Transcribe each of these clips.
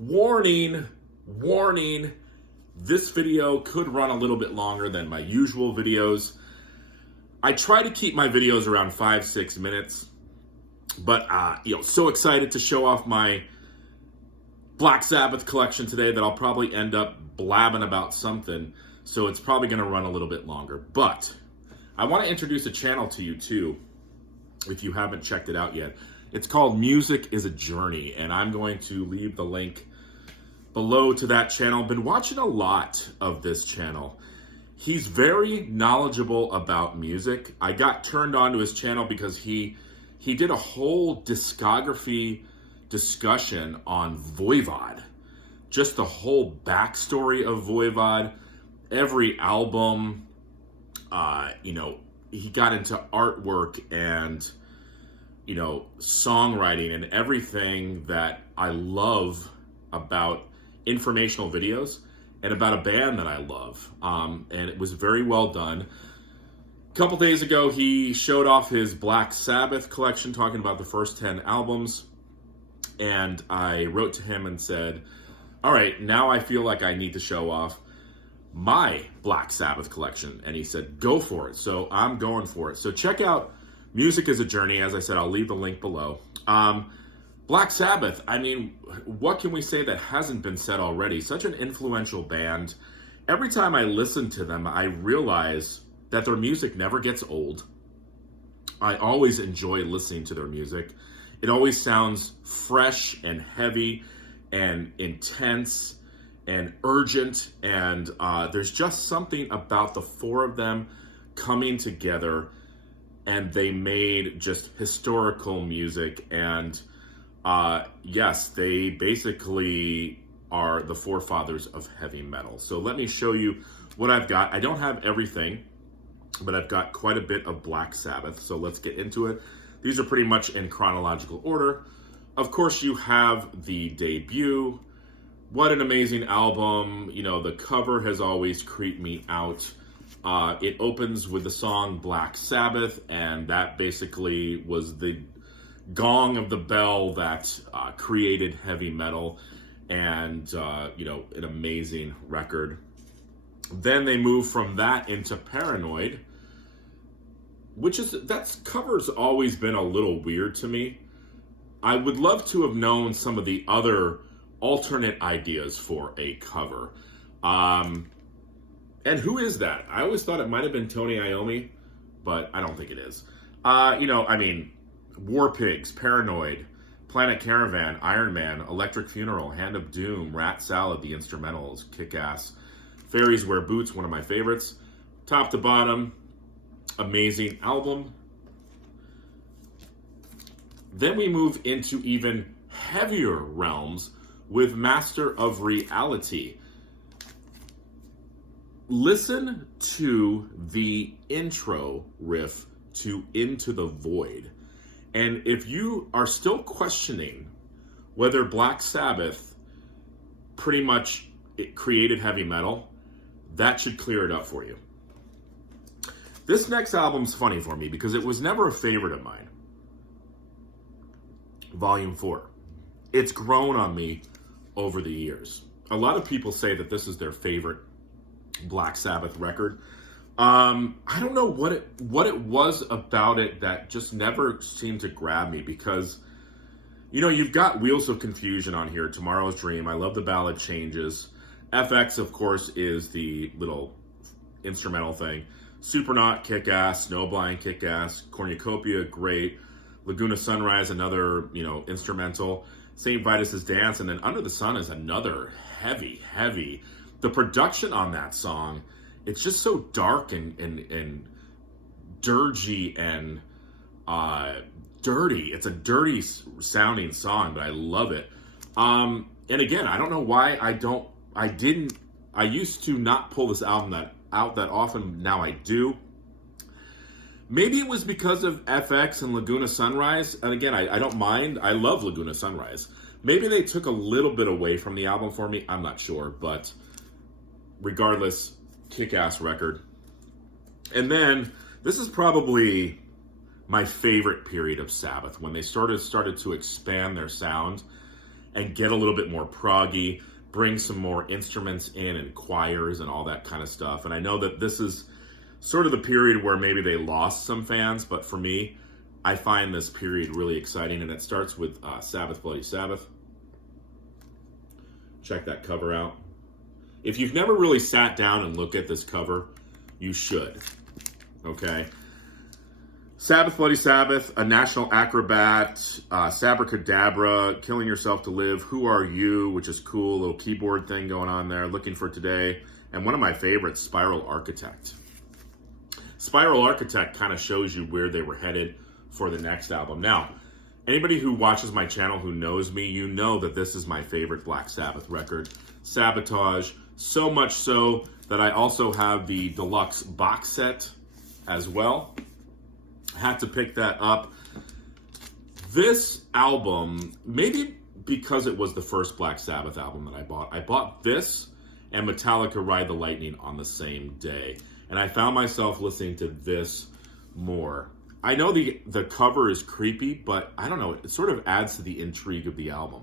Warning, warning, this video could run a little bit longer than my usual videos. I try to keep my videos around 5-6 minutes, but so excited to show off my Black Sabbath collection today that I'll probably end up blabbing about something, so it's probably going to run a little bit longer. But I want to introduce a channel to you too, if you haven't checked it out yet. It's called Music is a Journey, and I'm going to leave the link below to that channel. Been watching a lot of this channel. He's very knowledgeable about music. I got turned on to his channel because he did a whole discography discussion on Voivod. Just the whole backstory of Voivod, every album, he got into artwork and songwriting and everything that I love about informational videos and about a band that I love. And it was very well done. A couple days ago, he showed off his Black Sabbath collection, talking about the first 10 albums. And I wrote to him and said, all right, now I feel like I need to show off my Black Sabbath collection. And he said, go for it. So I'm going for it. So check out Music is a Journey. As I said, I'll leave the link below. Black Sabbath, I mean, what can we say that hasn't been said already? Such an influential band. Every time I listen to them, I realize that their music never gets old. I always enjoy listening to their music. It always sounds fresh and heavy and intense and urgent. And there's just something about the four of them coming together, and they made just historical music. And yes, they basically are the forefathers of heavy metal. So let me show you what I've got. I don't have everything, but I've got quite a bit of Black Sabbath. So let's get into it. These are pretty much in chronological order. Of course, you have the debut. What an amazing album. The cover has always creeped me out. It opens with the song Black Sabbath, and that basically was the gong of the bell that created heavy metal, and an amazing record. Then they move from that into Paranoid, that cover's always been a little weird to me. I would love to have known some of the other alternate ideas for a cover. And who is that? I always thought it might have been Tony Iommi, but I don't think it is. War Pigs, Paranoid, Planet Caravan, Iron Man, Electric Funeral, Hand of Doom, Rat Salad, the instrumentals, Kick-Ass, Fairies Wear Boots, one of my favorites. Top to bottom, amazing album. Then we move into even heavier realms with Master of Reality. Listen to the intro riff to Into the Void. And if you are still questioning whether Black Sabbath pretty much created heavy metal, that should clear it up for you. This next album's funny for me because it was never a favorite of mine. Volume 4. It's grown on me over the years. A lot of people say that this is their favorite Black Sabbath record. I don't know what it was about it that just never seemed to grab me, because you've got Wheels of Confusion on here, Tomorrow's Dream. I love the ballad Changes. FX, of course, is the little instrumental thing. Supernaut, Kick-Ass. Snowblind, Kick-Ass. Cornucopia, great. Laguna Sunrise, another instrumental. St. Vitus's Dance, and then Under the Sun is another heavy. The production on that song, it's just so dark and dirgy and dirty. It's a dirty sounding song, but I love it. And again, I don't know why I used to not pull this album out that often. Now I do. Maybe it was because of FX and Laguna Sunrise. And again, I don't mind. I love Laguna Sunrise. Maybe they took a little bit away from the album for me. I'm not sure, but regardless, kick-ass record. And then this is probably my favorite period of Sabbath, when they started to expand their sound and get a little bit more proggy, bring some more instruments in and choirs and all that kind of stuff. And I know that this is sort of the period where maybe they lost some fans, but for me, I find this period really exciting, and it starts with Sabbath, Bloody Sabbath. Check that cover out. If you've never really sat down and looked at this cover, you should. Okay. Sabbath, Bloody Sabbath, A National Acrobat, Sabracadabra, Killing Yourself to Live, Who Are You, which is cool, little keyboard thing going on there, Looking for Today, and one of my favorites, Spiral Architect. Spiral Architect kind of shows you where they were headed for the next album. Now, anybody who watches my channel who knows me, you know that this is my favorite Black Sabbath record, Sabotage, so much so that I also have the deluxe box set as well. Had to pick that up. This album, maybe because it was the first Black Sabbath album that I bought this and Metallica Ride the Lightning on the same day. And I found myself listening to this more. I know the cover is creepy, but I don't know, it sort of adds to the intrigue of the album.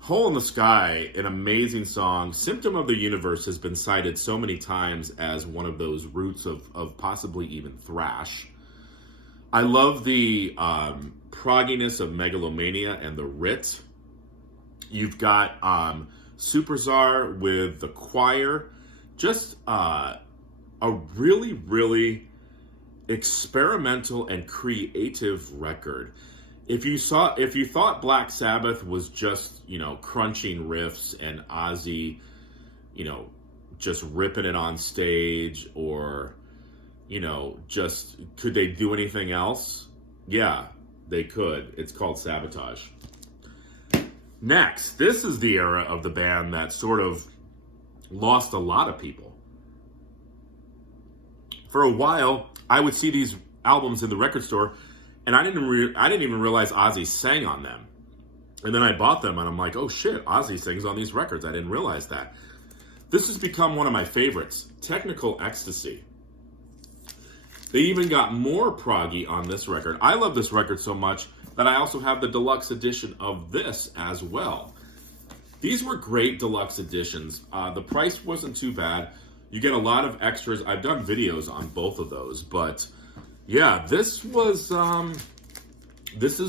Hole in the Sky, an amazing song. Symptom of the Universe has been cited so many times as one of those roots of possibly even thrash. I love the progginess of Megalomania and the Writ. You've got Superzar with the choir. Just a really, really experimental and creative record. If you thought Black Sabbath was just, crunching riffs and Ozzy, just ripping it on stage, or, just could they do anything else? Yeah, they could. It's called Sabotage. Next, this is the era of the band that sort of lost a lot of people. For a while, I would see these albums in the record store, and I didn't even realize Ozzy sang on them. And then I bought them, and I'm like, oh shit, Ozzy sings on these records. I didn't realize that. This has become one of my favorites, Technical Ecstasy. They even got more proggy on this record. I love this record so much that I also have the deluxe edition of this as well. These were great deluxe editions. The price wasn't too bad. You get a lot of extras. I've done videos on both of those, but yeah, this has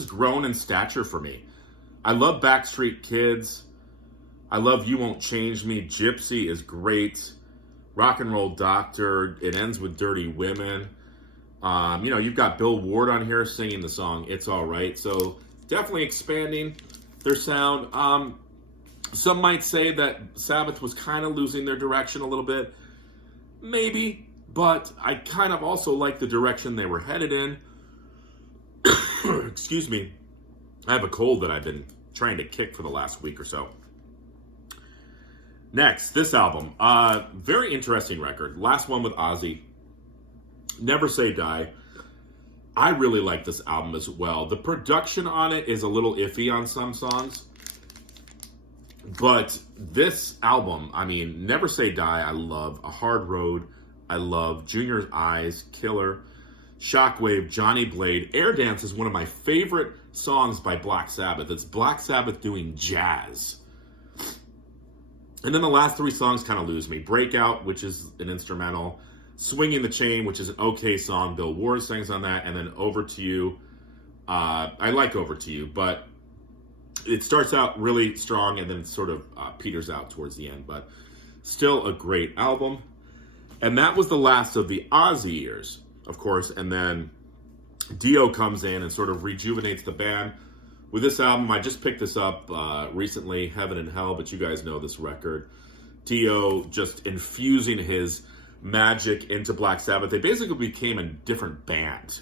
grown in stature for me. I love Backstreet Kids. I love You Won't Change Me. Gypsy is great. Rock and Roll Doctor. It Ends with Dirty Women. You've got Bill Ward on here singing the song It's All Right. So definitely expanding their sound. Some might say that Sabbath was kind of losing their direction a little bit. Maybe, but I kind of also like the direction they were headed in. Excuse me. I have a cold that I've been trying to kick for the last week or so. Next, this album. Very interesting record. Last one with Ozzy. Never Say Die. I really like this album as well. The production on it is a little iffy on some songs. But this album, Never Say Die, I love. A Hard Road, I love. Junior's Eyes, Killer. Shockwave, Johnny Blade. Air Dance is one of my favorite songs by Black Sabbath. It's Black Sabbath doing jazz. And then the last three songs kind of lose me. Breakout, which is an instrumental. Swinging the Chain, which is an okay song. Bill Ward sings on that. And then Over to You. I like Over to You, but it starts out really strong and then it sort of peters out towards the end. But still a great album. And that was the last of the Ozzy years, of course. And then Dio comes in and sort of rejuvenates the band with this album. I just picked this up recently, Heaven and Hell, but you guys know this record. Dio just infusing his magic into Black Sabbath. They basically became a different band.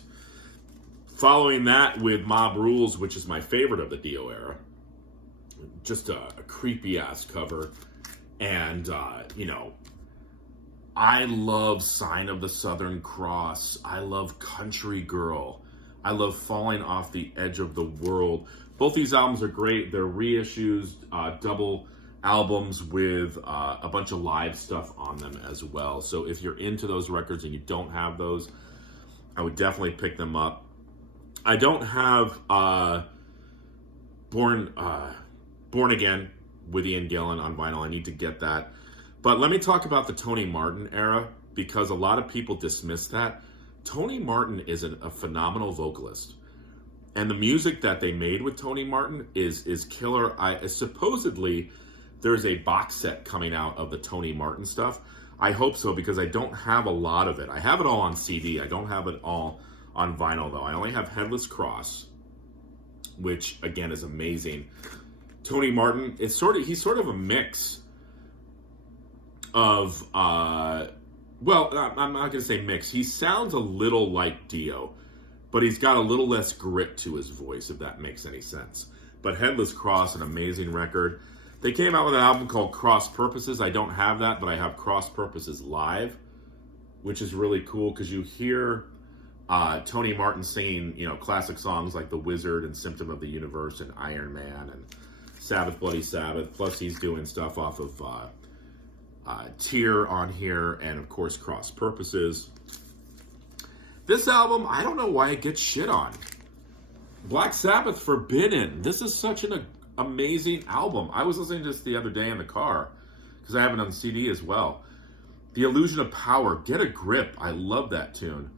Following that with Mob Rules, which is my favorite of the Dio era. Just a creepy-ass cover. And, I love Sign of the Southern Cross. I love Country Girl. I love Falling Off the Edge of the World. Both these albums are great. They're reissues, double albums with a bunch of live stuff on them as well. So if you're into those records and you don't have those, I would definitely pick them up. I don't have Born Again with Ian Gillan on vinyl. I need to get that. But let me talk about the Tony Martin era, because a lot of people dismiss that. Tony Martin is a phenomenal vocalist. And the music that they made with Tony Martin is killer. Supposedly, there's a box set coming out of the Tony Martin stuff. I hope so, because I don't have a lot of it. I have it all on CD. I don't have it all on vinyl, though. I only have Headless Cross, which, again, is amazing. Tony Martin, he's sort of a mix of, well, I'm not going to say mix. He sounds a little like Dio, but he's got a little less grit to his voice, if that makes any sense. But Headless Cross, an amazing record. They came out with an album called Cross Purposes. I don't have that, but I have Cross Purposes Live, which is really cool, because you hear Tony Martin singing, classic songs like The Wizard and Symptom of the Universe and Iron Man and Sabbath, Bloody Sabbath. Plus, he's doing stuff off of Tear on here, and of course, Cross Purposes. This album, I don't know why it gets shit on. Black Sabbath, Forbidden. This is such an amazing album. I was listening to this the other day in the car, because I have it on CD as well. The Illusion of Power, Get a Grip. I love that tune.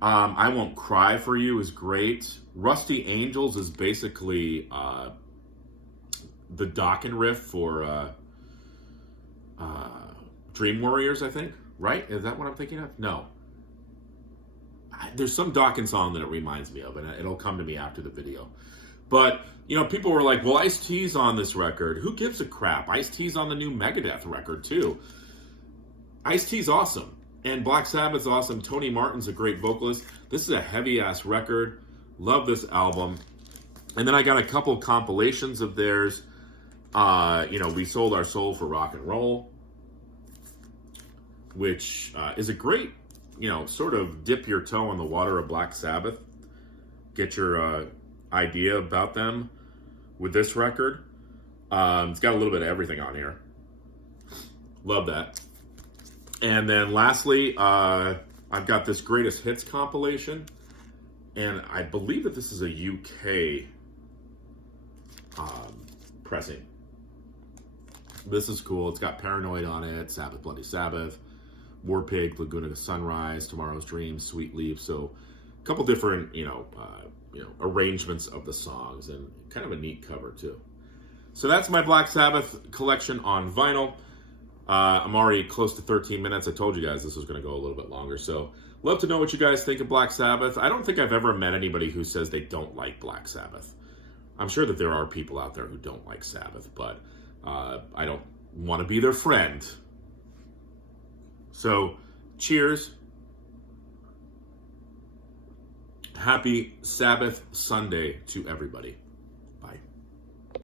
I Won't Cry for You is great. Rusty Angels is basically the Dokken riff for Dream Warriors, I think. Right? Is that what I'm thinking of? No. There's some Dokken song that it reminds me of, and it'll come to me after the video. But, people were like, well, Ice-T's on this record. Who gives a crap? Ice-T's on the new Megadeth record, too. Ice-T's awesome. And Black Sabbath's awesome. Tony Martin's a great vocalist. This is a heavy-ass record. Love this album. And then I got a couple compilations of theirs. We Sold Our Soul for Rock and Roll, which is a great, sort of dip your toe in the water of Black Sabbath. Get your idea about them with this record. It's got a little bit of everything on here. Love that. And then lastly, I've got this Greatest Hits compilation, and I believe that this is a UK pressing. This is cool. It's got Paranoid on it, Sabbath, Bloody Sabbath, War Pig, Laguna to Sunrise, Tomorrow's Dream, Sweet Leaf. So a couple different, arrangements of the songs, and kind of a neat cover too. So that's my Black Sabbath collection on vinyl. I'm already close to 13 minutes. I told you guys this was going to go a little bit longer. So love to know what you guys think of Black Sabbath. I don't think I've ever met anybody who says they don't like Black Sabbath. I'm sure that there are people out there who don't like Sabbath, but I don't want to be their friend. So, cheers. Happy Sabbath Sunday to everybody.